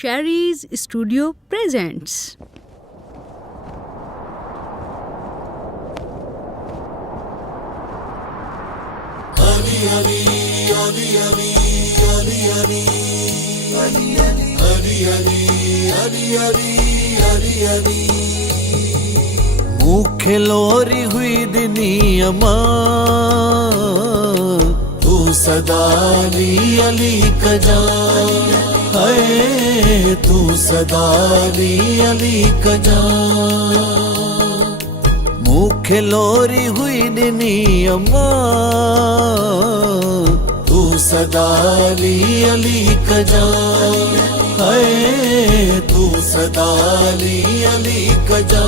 Sherry's Studio presents. मुखे लोरी हुई दुनिया तू सदा अली कजा है तू सदा अली कजा मुखे लोरी हुई दुनिया तू सदा अली कजा है तू सदा अली कजा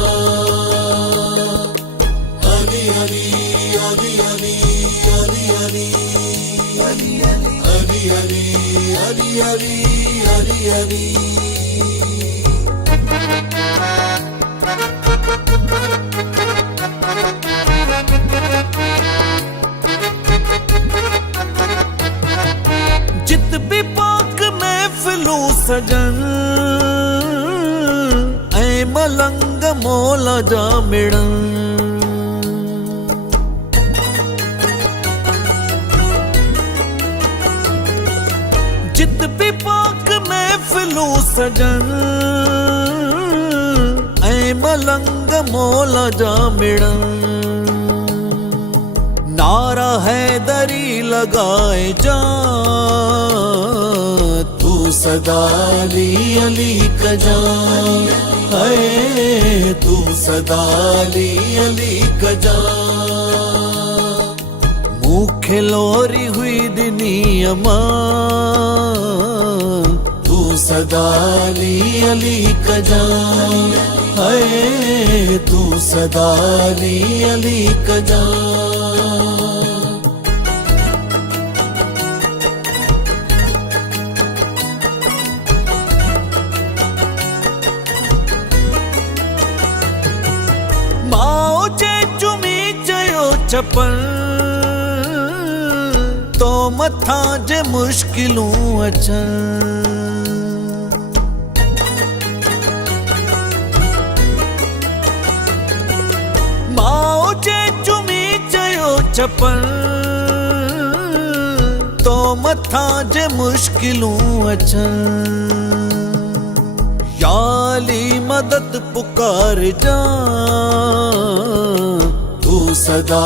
अली अली अली अली अली अली अली अली अली अली अली जित भी पाक महफिलू सजन ऐ मलंग मौला जा मिड़न जित भी पाक महफिलू सजन ऐ मलंग मौला जा मिड़न नारा है दरी लगाए जा तू सदा अली कजा है तू सदा अली कजा मुखे लोरी हुई दुनिया तू सदा अली कजा है तू सदा अली कजा माओ जे चुमी चयो चपन तो मथा जे मुश्किलूं अचन माओ जे चुमी चयो चपन तो मथा जे मुश्किलूं अचन याली मदद पुकार जा तू सदा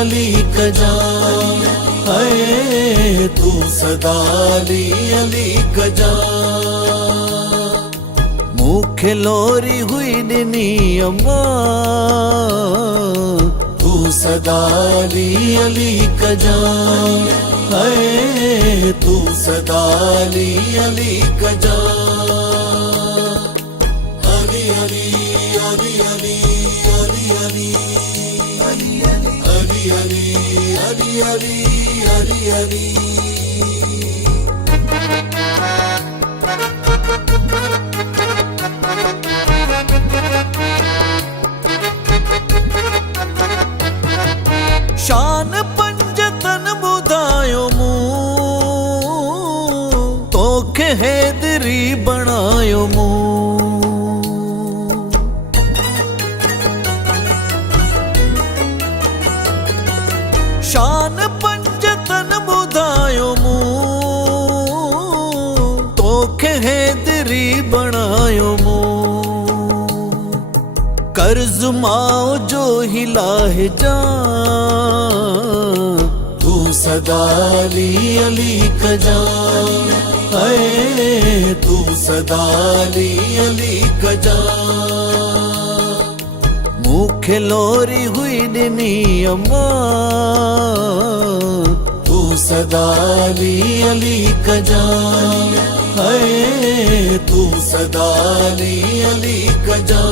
अली कजा है तू सदा अली कजा मुखे लोरी हुई दुनिया तू सदा अली कजा है तू सदा अली कजा अली अली अली अली अली अली अली अली अली अली अली शान पंजतन बुधायो मूं तोखे हैदरी बनायो मूं शान पंजतन बुधायो मूं तोखे हैदरी बनायो मूं कर्ज माओ जो हिलाह जा तू सदा अली कजा है तू सदा अली कजा मुखे लोरी हुई दुनिया तू सदा अली कजा है तू सदा अली कजा